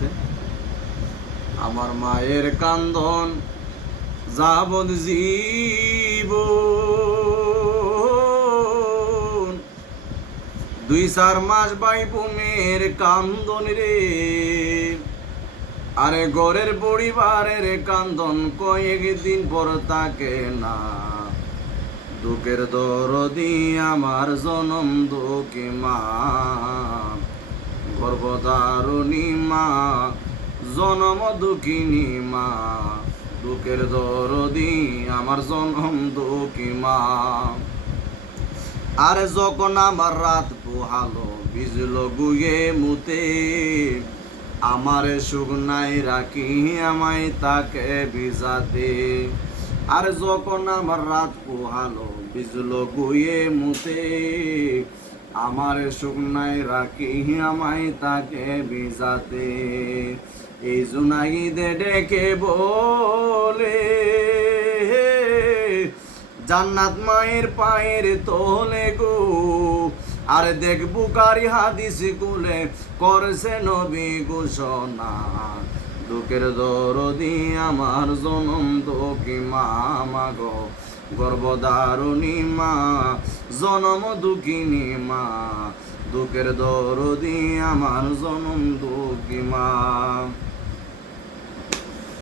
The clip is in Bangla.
সাথে। আমার মায়ের কান্দন যাবৎ জীবন, 2-4 মাস ভাই বোনের কান্দন রে, আরে ঘরের পরিবারের কান্দন কয়েকদিন পর থাকে না। দুঃখের দরদি আমার জনম দুঃখী মা, গর্ভধারণী মা, জনম দুঃখিনী মা। দুঃখের দরদি আমার জনম দুঃখী মা। আরে যখন আমার রাত পোহালো ভিজলো গুয়ে মুতে, আমারে শুকনাই রাখি আমায় তাকে ভিজাতে। আর যখন আমার রাত পোহালো ভিজলো গুয়ে মুতে, আমারে শুকনাই রাখি আমায় তাকে ভিজাতে। এই জুনাইদে ডেকে বলে, জান্নাত মায়ের পায়ের তোলে গো। আর দেখ বুকারি হাদিস গুলে করছে নবী ঘোষণা, দুঃখের দরদি আমার জনম দুঃখী মা মাগো, গর্ভধারণী মা, জনম দুঃখিনী মা। দুঃখের দরদি আমার জনম দুঃখী মা।